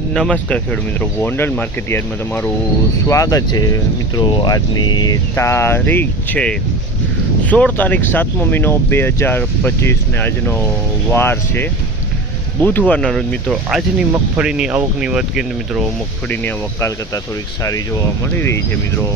નમસ્કાર ખેડૂત મિત્રો ગોંડલ માર્કેટ યાર્ડમાં તમારું સ્વાગત છે. મિત્રો, આજની તારીખ છે સોળ તારીખ સાતમો મહિનો બે હજાર પચીસને આજનો વાર છે. બુધવારના રોજ મિત્રો, આજની મગફળીની આવકની વાત કરીએ મિત્રો, મગફળીની આવક કાલ કરતાં થોડીક સારી જોવા મળી રહી છે મિત્રો.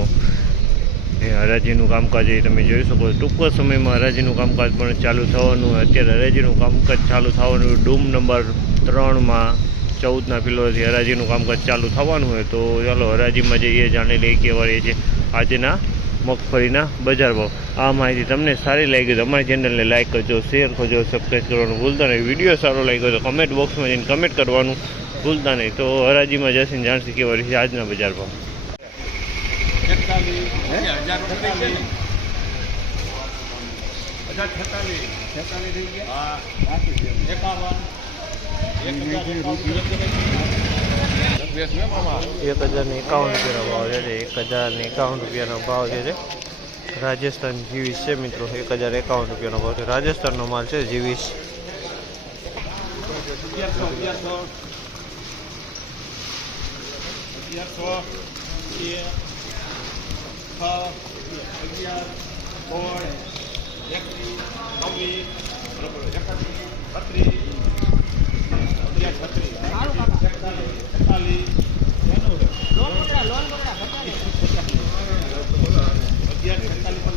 હરાજીનું કામકાજ એ તમે જોઈ શકો છો. ટૂંક સમયમાં હરાજીનું કામકાજ પણ ચાલુ થવાનું, અત્યારે હરાજીનું કામકાજ ચાલુ થવાનું ડૂમ નંબર ત્રણમાં ચૌદના પિલોથી હરાજીનું કામકાજ ચાલુ થવાનું હોય તો ચાલો હરાજીમાં જઈએ જાણી લઈએ કેવા રહીએ છે આજના મગફળીના બજાર ભાવ. આ માહિતી તમને સારી લાગી તો અમારી ચેનલને લાઈક કરજો શેર કરજો સબસ્ક્રાઈબ કરવાનું ભૂલતા નહીં. વીડિયો સારો લાગ્યો તો કમેન્ટ બોક્સમાં જઈને કમેન્ટ કરવાનું ભૂલતા નહીં. તો હરાજીમાં જઈને જાણશે કેવા રહે છે આજના બજાર ભાવ. હજાર છેતાલીસ. છેતાલીસ. થઈ ગયા? હા. એકાવન. એક હજાર એક હજારને એકાવન રૂપિયાનો ભાવ છે એક હજારને એકાવન રૂપિયાનો ભાવ છે. રાજસ્થાન જીવીસ છે મિત્રો, એક હજાર એકાવન રૂપિયાનો ભાવ છે. રાજસ્થાનનો માલ છે જીવીસ. અગિયારસો અગિયારસો અગિયારસો બે છ અગિયાર સોળ એકવીસ છવ્વીસ એકત્રીસ બત્રીસ અગિયાર છત્રીસ એકતાલીસ એકતાલીસ અગિયાર છેતાલીસ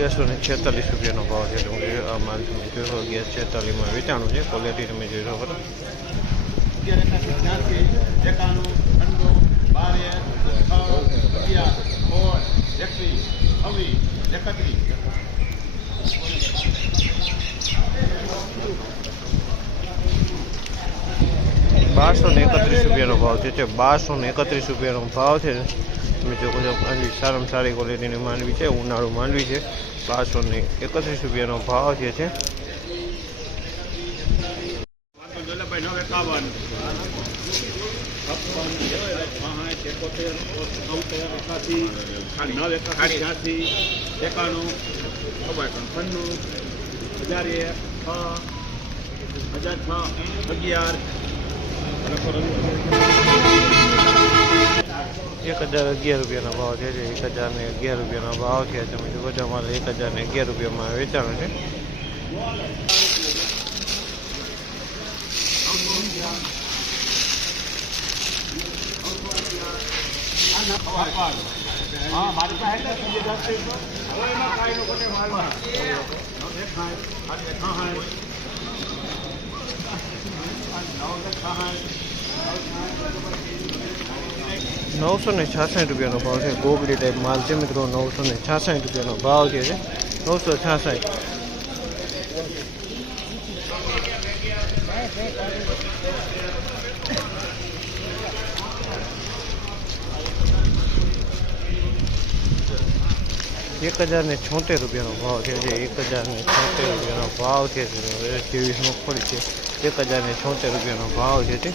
અગિયારસો ને છેતાલીસ રૂપિયાનો ભાવ છે એટલે હું આ માલ તમે જોયો અગિયાર છેતાલીસમાં વેચાણું છે ક્વોલિટી તમે જોઈ શકો છો અગિયાર એકાસી ત્યાંસી એકાણું ઠંડુ બારે છ અગિયાર સોળ એકવીસ છવ્વીસ એકત્રીસ બારસો ને એકત્રીસ રૂપિયાનો ભાવ છે તે બારસો ને એકત્રીસ રૂપિયાનો ભાવ છે તમે જો છો માંડવી સારામાં સારી ક્વોલિટીની માંડવી છે, ઉનાળું માંડવી છે. બારસો ને એકત્રીસ રૂપિયાનો ભાવ જે છે. એકાણું છન્નું હજાર એક અગિયાર એક હજાર અગિયાર રૂપિયાનો ભાવ છે. જે એક હજાર ને અગિયાર રૂપિયાનો ભાવ છે. તમે જો બધા માલ એક હજાર ને અગિયાર રૂપિયામાં વેચાણ છે. હા નવસો ને છાસઠ રૂપિયાનો ભાવ છે. ગોગડી ટાઈપ માલ છે મિત્રો, નવસો ને છાસઠ રૂપિયાનો ભાવ છે નવસો છાસઠ. એક હજાર ને છોતેર રૂપિયાનો ભાવ છે જે. એક હજાર ને છોતેર રૂપિયાનો ભાવ છે. જેવીસ મગફળી છે. એક હજાર ને છોતેર રૂપિયાનો ભાવ છે તે.